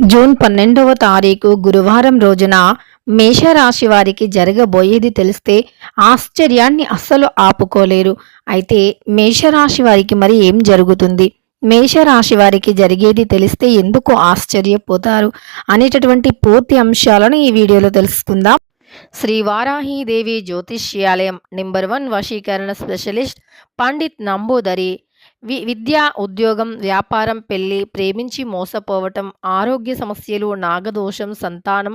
June 12వ తారీఖు గురువారం రోజున మేషరాశి వారికి జరగబోయేది తెలిస్తే ఆశ్చర్యాన్ని అస్సలు ఆపుకోలేరు. అయితే మేషరాశి వారికి మరి ఏం జరుగుతుంది? మేషరాశి వారికి జరిగేది తెలిస్తే ఎందుకు ఆశ్చర్యపోతారు అనేటటువంటి పూర్తి అంశాలను ఈ వీడియోలో తెలుసుకుందాం. శ్రీ వారాహీదేవి జ్యోతిష్యాలయం నెంబర్ 1 వశీకరణ స్పెషలిస్ట్ పండిత్ నంబూదరి. విద్య, ఉద్యోగం, వ్యాపారం, పెళ్లి, ప్రేమించి మోసపోవటం, ఆరోగ్య సమస్యలు, నాగదోషం, సంతానం,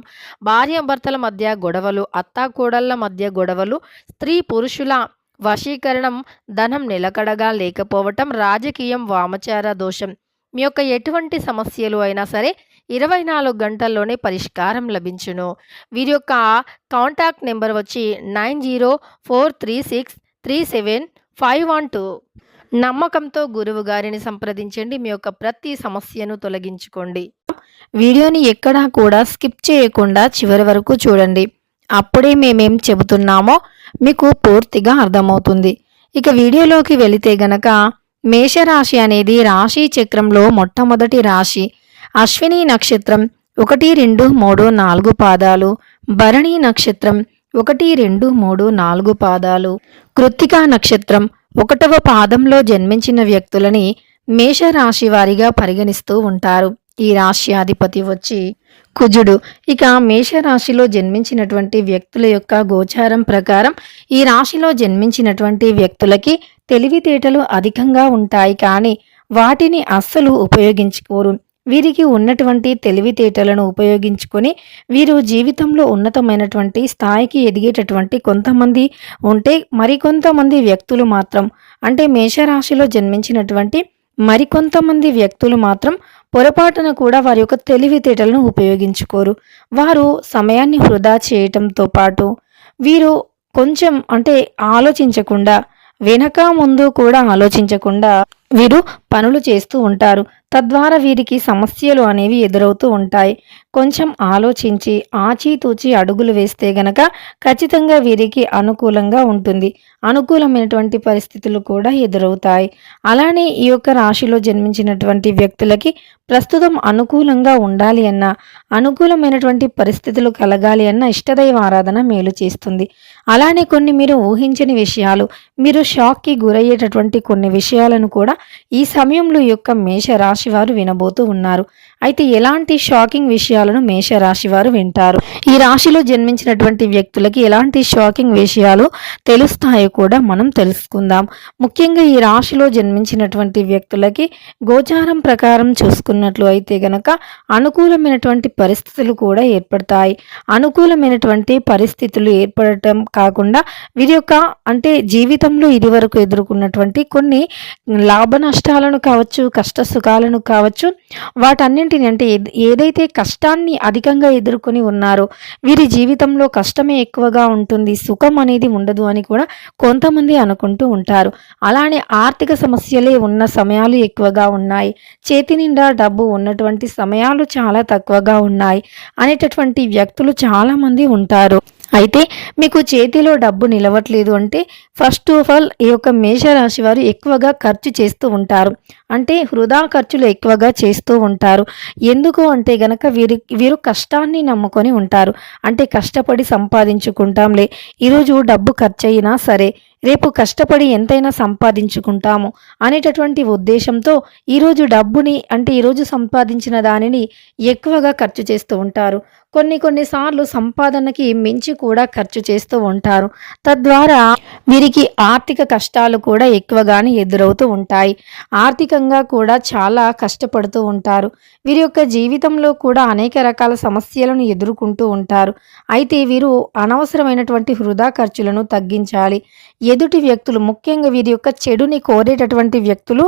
భార్యాభర్తల మధ్య గొడవలు, అత్తాకోడళ్ల మధ్య గొడవలు, స్త్రీ పురుషుల వశీకరణం, ధనం నిలకడగా లేకపోవటం, రాజకీయం, వామచార దోషం. మీ యొక్క ఎటువంటి సమస్యలు అయినా సరే 24 గంటల్లోనే పరిష్కారం లభించును. వీరి యొక్క కాంటాక్ట్ నెంబర్ వచ్చి 9043637512. నమ్మకంతో గురువు గారిని సంప్రదించండి. మీ యొక్క ప్రతి సమస్యను తొలగించుకోండి. వీడియోని ఎక్కడా కూడా స్కిప్ చేయకుండా చివరి వరకు చూడండి. అప్పుడే మేమేం చెబుతున్నామో మీకు పూర్తిగా అర్థమవుతుంది. ఇక వీడియోలోకి వెళితే గనక మేషరాశి అనేది రాశి చక్రంలో మొట్టమొదటి రాశి. అశ్విని నక్షత్రం 1, 2, 3, 4 పాదాలు, భరణి నక్షత్రం 1, 2, 3, 4 పాదాలు, కృత్తికా నక్షత్రం 1వ పాదంలో జన్మించిన వ్యక్తులని మేషరాశి వారిగా పరిగణిస్తూ ఉంటారు. ఈ రాశి అధిపతి వచ్చి కుజుడు. ఇక మేషరాశిలో జన్మించినటువంటి వ్యక్తుల యొక్క గోచారం ప్రకారం ఈ రాశిలో జన్మించినటువంటి వ్యక్తులకి తెలివితేటలు అధికంగా ఉంటాయి, కానీ వాటిని అస్సలు ఉపయోగించుకోరు. వీరికి ఉన్నటువంటి తెలివితేటలను ఉపయోగించుకొని వీరు జీవితంలో ఉన్నతమైనటువంటి స్థాయికి ఎదిగేటటువంటి కొంతమంది ఉంటే, మరికొంతమంది వ్యక్తులు మాత్రం అంటే మేషరాశిలో జన్మించినటువంటి మరికొంతమంది వ్యక్తులు మాత్రం పొరపాటున కూడా వారి యొక్క తెలివితేటలను ఉపయోగించుకోరు. వారు సమయాన్ని వృధా చేయటంతో పాటు వీరు కొంచెం అంటే ఆలోచించకుండా, వెనక ముందు కూడా ఆలోచించకుండా వీరు పనులు చేస్తూ ఉంటారు. తద్వారా వీరికి సమస్యలు అనేవి ఎదురవుతూ ఉంటాయి. కొంచెం ఆలోచించి ఆచితూచి అడుగులు వేస్తే గనక ఖచ్చితంగా వీరికి అనుకూలంగా ఉంటుంది. అనుకూలమైనటువంటి పరిస్థితులు కూడా ఎదురవుతాయి. అలానే ఈ యొక్క రాశిలో జన్మించినటువంటి వ్యక్తులకి ప్రస్తుతం అనుకూలంగా ఉండాలి అన్నా, అనుకూలమైనటువంటి పరిస్థితులు కలగాలి అన్న ఇష్టదైవ ఆరాధన మేలు చేస్తుంది. అలానే కొన్ని మీరు ఊహించని విషయాలు, మీరు షాక్కి గురయ్యేటటువంటి కొన్ని విషయాలను కూడా ఈ సమయంలో ఈ యొక్క మేషరాశి వారు వినబోతూ ఉన్నారు. అయితే ఎలాంటి షాకింగ్ విషయాలను మేషరాశి వారు వింటారు, ఈ రాశిలో జన్మించినటువంటి వ్యక్తులకి ఎలాంటి షాకింగ్ విషయాలు తెలుస్తాయో కూడా మనం తెలుసుకుందాం. ముఖ్యంగా ఈ రాశిలో జన్మించినటువంటి వ్యక్తులకి గోచారం ప్రకారం చూసుకున్నట్లు అయితే గనక అనుకూలమైనటువంటి పరిస్థితులు కూడా ఏర్పడతాయి. అనుకూలమైనటువంటి పరిస్థితులు ఏర్పడటం కాకుండా వీరి యొక్క అంటే జీవితంలో ఇదివరకు ఎదుర్కొన్నటువంటి కొన్ని లాభ నష్టాలను కావచ్చు, కష్ట సుఖాలను కావచ్చు, వాటన్నింటిని అంటే ఏదైతే కష్టాన్ని అధికంగా ఎదుర్కొని ఉన్నారో వీరి జీవితంలో కష్టమే ఎక్కువగా ఉంటుంది, సుఖం అనేది ఉండదు అని కూడా కొంతమంది అనుకుంటూ ఉంటారు. అలానే ఆర్థిక సమస్యలే ఉన్న సమయాలు ఎక్కువగా ఉన్నాయి, చేతి నిండా డబ్బు ఉన్నటువంటి సమయాలు చాలా తక్కువగా ఉన్నాయి అనేటటువంటి వ్యక్తులు చాలామంది ఉంటారు. అయితే మీకు చేతిలో డబ్బు నిలవట్లేదు అంటే ఫస్ట్ ఆఫ్ ఆల్ ఈ యొక్క మేషరాశి వారు ఎక్కువగా ఖర్చు చేస్తూ ఉంటారు. అంటే వృధా ఖర్చులు ఎక్కువగా చేస్తూ ఉంటారు. ఎందుకు అంటే గనక వీరు కష్టాన్ని నమ్ముకొని ఉంటారు. అంటే కష్టపడి సంపాదించుకుంటాంలే, ఈరోజు డబ్బు ఖర్చు అయినా సరే రేపు కష్టపడి ఎంతైనా సంపాదించుకుంటాము అనేటటువంటి ఉద్దేశంతో ఈరోజు డబ్బుని అంటే ఈరోజు సంపాదించిన దానిని ఎక్కువగా ఖర్చు చేస్తూ ఉంటారు. కొన్నిసార్లు సంపాదనకి మించి కూడా ఖర్చు చేస్తూ ఉంటారు. తద్వారా వీరికి ఆర్థిక కష్టాలు కూడా ఎక్కువగానే ఎదురవుతూ ఉంటాయి. ఆర్థికంగా కూడా చాలా కష్టపడుతూ ఉంటారు. వీరి యొక్క జీవితంలో కూడా అనేక రకాల సమస్యలను ఎదుర్కొంటూ ఉంటారు. అయితే వీరు అనవసరమైనటువంటి వృధా ఖర్చులను తగ్గించాలి. ఎదుటి వ్యక్తులు, ముఖ్యంగా వీరి యొక్క చెడుని కోరేటటువంటి వ్యక్తులు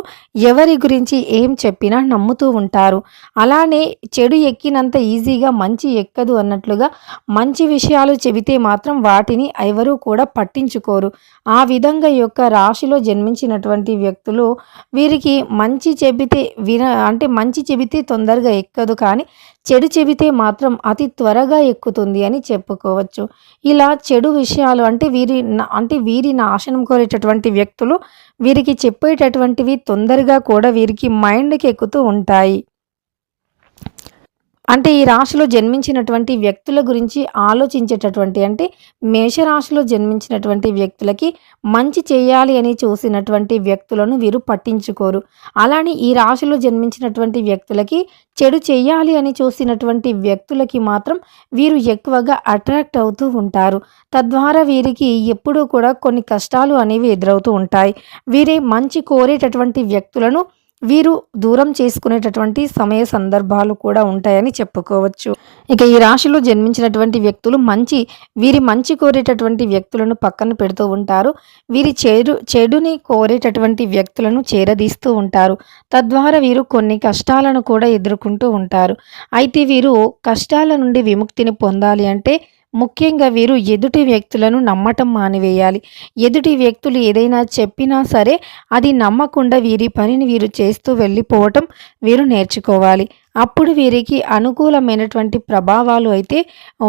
ఎవరి గురించి ఏం చెప్పినా నమ్ముతూ ఉంటారు. అలానే చెడు ఎక్కినంత ఈజీగా మంచి ఎక్కదు అన్నట్లుగా మంచి విషయాలు చెబితే మాత్రం వాటిని ఎవరూ కూడా పట్టించుకోరు. ఆ విధంగా ఈ యొక్క రాశిలో జన్మించినటువంటి వ్యక్తులు వీరికి మంచి చెబితే మంచి చెబితే తొందరగా ఎక్కదు, కానీ చెడు చెబితే మాత్రం అతి త్వరగా ఎక్కుతుంది అని చెప్పుకోవచ్చు. ఇలా చెడు విషయాలు అంటే వీరి నాశనం కోరేటటువంటి వ్యక్తులు వీరికి చెప్పేటటువంటివి తొందరగా కూడా వీరికి మైండ్కి ఎక్కుతూ ఉంటాయి. అంటే ఈ రాశిలో జన్మించినటువంటి వ్యక్తుల గురించి ఆలోచించేటటువంటి అంటే మేషరాశిలో జన్మించినటువంటి వ్యక్తులకి మంచి చేయాలి అని చూసినటువంటి వ్యక్తులను వీరు పట్టించుకోరు. అలానే ఈ రాశిలో జన్మించినటువంటి వ్యక్తులకి చెడు చేయాలి అని చూసినటువంటి వ్యక్తులకి మాత్రం వీరు ఎక్కువగా అట్రాక్ట్ అవుతూ ఉంటారు. తద్వారా వీరికి ఎప్పుడూ కూడా కొన్ని కష్టాలు అనేవి ఎదురవుతూ ఉంటాయి. వీరి మంచి కోరేటటువంటి వ్యక్తులను వీరు దూరం చేసుకునేటటువంటి సమయ సందర్భాలు కూడా ఉంటాయని చెప్పుకోవచ్చు. ఇక ఈ రాశిలో జన్మించినటువంటి వ్యక్తులు వీరి మంచి కోరేటటువంటి వ్యక్తులను పక్కన పెడుతూ ఉంటారు. వీరి చెడుని కోరేటటువంటి వ్యక్తులను చేరదీస్తూ ఉంటారు. తద్వారా వీరు కొన్ని కష్టాలను కూడా ఎదుర్కొంటూ ఉంటారు. అయితే వీరు కష్టాల నుండి విముక్తిని పొందాలి అంటే ముఖ్యంగా వీరు ఎదుటి వ్యక్తులను నమ్మటం మానివేయాలి. ఎదుటి వ్యక్తులు ఏదైనా చెప్పినా సరే అది నమ్మకుండా వీరి పనిని వీరు చేస్తూ వెళ్ళిపోవటం వీరు నేర్చుకోవాలి. అప్పుడు వీరికి అనుకూలమైనటువంటి ప్రభావాలు అయితే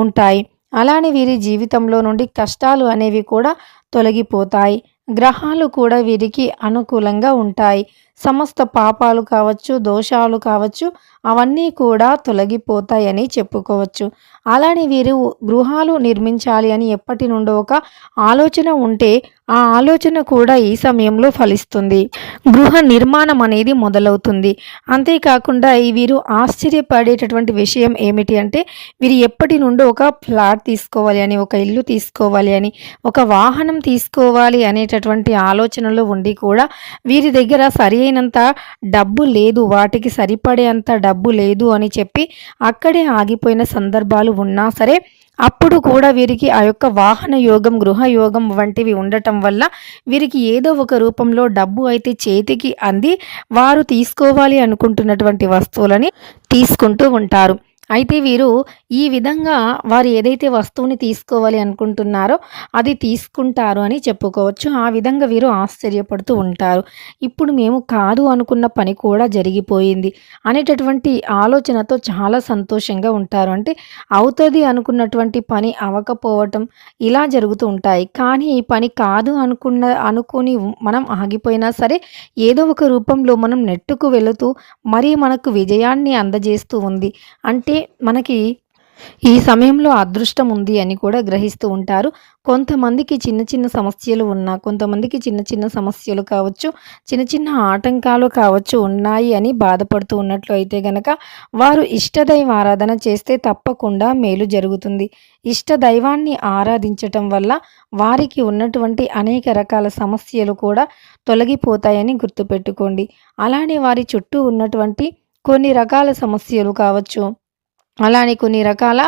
ఉంటాయి. అలానే వీరి జీవితంలో నుండి కష్టాలు అనేవి కూడా తొలగిపోతాయి. గ్రహాలు కూడా వీరికి అనుకూలంగా ఉంటాయి. సమస్త పాపాలు కావచ్చు, దోషాలు కావచ్చు, అవన్నీ కూడా తొలగిపోతాయని చెప్పుకోవచ్చు. అలానే వీరు గృహాలు నిర్మించాలి అని ఎప్పటి నుండో ఒక ఆలోచన ఉంటే ఆ ఆలోచన కూడా ఈ సమయంలో ఫలిస్తుంది. గృహ నిర్మాణం అనేది మొదలవుతుంది. అంతేకాకుండా వీరు ఆశ్చర్యపడేటటువంటి విషయం ఏమిటి అంటే వీరు ఎప్పటి నుండో ఒక ఫ్లాట్ తీసుకోవాలి అని, ఒక ఇల్లు తీసుకోవాలి అని, ఒక వాహనం తీసుకోవాలి అనేటటువంటి ఆలోచనలో ఉండి కూడా వీరి దగ్గర సరైనంత డబ్బు లేదు, వాటికి సరిపడేంత డబ్బు లేదు అని చెప్పి అక్కడే ఆగిపోయిన సందర్భాలు ఉన్నా సరే అప్పుడు కూడా వీరికి ఆ యొక్క వాహన యోగం, గృహ యోగం వంటివి ఉండటం వల్ల వీరికి ఏదో ఒక రూపంలో డబ్బు అయితే చేతికి అంది వారు తీసుకోవాలి అనుకుంటున్నటువంటి వస్తువులని తీసుకుంటూ ఉంటారు. అయితే వీరు ఈ విధంగా వారు ఏదైతే వస్తువుని తీసుకోవాలి అనుకుంటున్నారో అది తీసుకుంటారు అని చెప్పుకోవచ్చు. ఆ విధంగా వీరు ఆశ్చర్యపడుతూ ఉంటారు. ఇప్పుడు మేము కాదు అనుకున్న పని కూడా జరిగిపోయింది అనేటటువంటి ఆలోచనతో చాలా సంతోషంగా ఉంటారు. అంటే అవుతుంది అనుకున్నటువంటి పని అవ్వకపోవటం ఇలా జరుగుతూ ఉంటాయి. కానీ ఈ పని కాదు అనుకుని మనం ఆగిపోయినా సరే ఏదో ఒక రూపంలో మనం నెట్టుకు వెళుతూ మరీ మనకు విజయాన్ని అందజేస్తూ ఉంది. అంటే మనకి ఈ సమయంలో అదృష్టం ఉంది అని కూడా గ్రహిస్తూ ఉంటారు. కొంతమందికి చిన్న చిన్న సమస్యలు ఉన్నా, కొంతమందికి చిన్న చిన్న సమస్యలు కావచ్చు, చిన్న చిన్న ఆటంకాలు కావచ్చు ఉన్నాయి అని బాధపడుతూ ఉన్నట్లు అయితే గనక వారు ఇష్టదైవ ఆరాధన చేస్తే తప్పకుండా మేలు జరుగుతుంది. ఇష్ట దైవాన్ని ఆరాధించటం వల్ల వారికి ఉన్నటువంటి అనేక రకాల సమస్యలు కూడా తొలగిపోతాయని గుర్తుపెట్టుకోండి. అలానే వారి చుట్టూ ఉన్నటువంటి కొన్ని రకాల సమస్యలు కావచ్చు, అలానే కొన్ని రకాల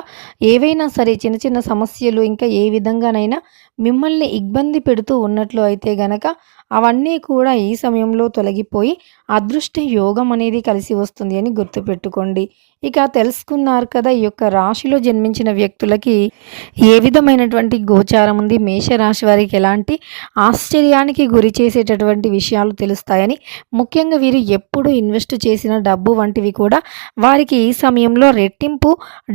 ఏవైనా సరే చిన్న చిన్న సమస్యలు ఇంకా ఏ విధంగానైనా మిమ్మల్ని ఇబ్బంది పెడుతూ ఉన్నట్లు అయితే గనక అవన్నీ కూడా ఈ సమయంలో తొలగిపోయి అదృష్ట యోగం అనేది కలిసి వస్తుంది అని గుర్తుపెట్టుకోండి. ఇక తెలుసుకున్నారు కదా ఈ యొక్క రాశిలో జన్మించిన వ్యక్తులకి ఏ విధమైనటువంటి గోచారం ఉంది, మేషరాశి వారికి ఎలాంటి ఆశ్చర్యానికి గురి చేసేటటువంటి విషయాలు తెలుస్తాయని. ముఖ్యంగా వీరు ఎప్పుడు ఇన్వెస్ట్ చేసిన డబ్బు వంటివి కూడా వారికి ఈ సమయంలో రెట్టింపు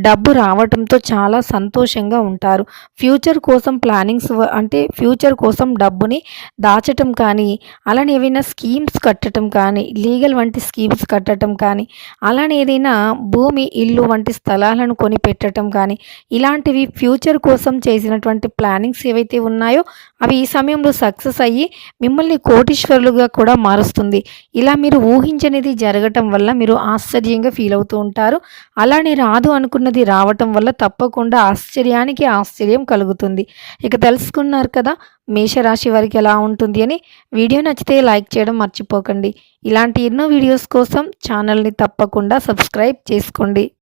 డబ్బు రావటంతో చాలా సంతోషంగా ఉంటారు. ఫ్యూచర్ కోసం ప్లానింగ్స్ అంటే ఫ్యూచర్ కోసం డబ్బుని దాచటం కానీ, అలానే ఏవైనా స్కీమ్స్ కట్టడం కానీ, లీగల్ వంటి స్కీమ్స్ కట్టడం కానీ, అలానే ఏదైనా భూమి, ఇల్లు వంటి స్థలాలను కొని పెట్టడం కానీ, ఇలాంటివి ఫ్యూచర్ కోసం చేసినటువంటి ప్లానింగ్స్ ఏవైతే ఉన్నాయో అవి ఈ సమయంలో సక్సెస్ అయ్యి మిమ్మల్ని కోటీశ్వరులుగా కూడా మారుస్తుంది. ఇలా మీరు ఊహించనిది జరగటం వల్ల మీరు ఆశ్చర్యంగా ఫీల్ అవుతూ ఉంటారు. అలానే రాదు అనుకున్నది రావటం వల్ల తప్పకుండా ఆశ్చర్యానికి ఆశ్చర్యం కలుగుతుంది. ఇక తెలుసుకున్నారు కదా మేషరాశి వారికి ఎలా ఉంటుంది అని. వీడియో నచ్చితే లైక్ చేయడం మర్చిపోకండి. ఇలాంటి ఎన్నో వీడియోస్ కోసం ఛానల్ని తప్పకుండా సబ్స్క్రైబ్ చేసుకోండి.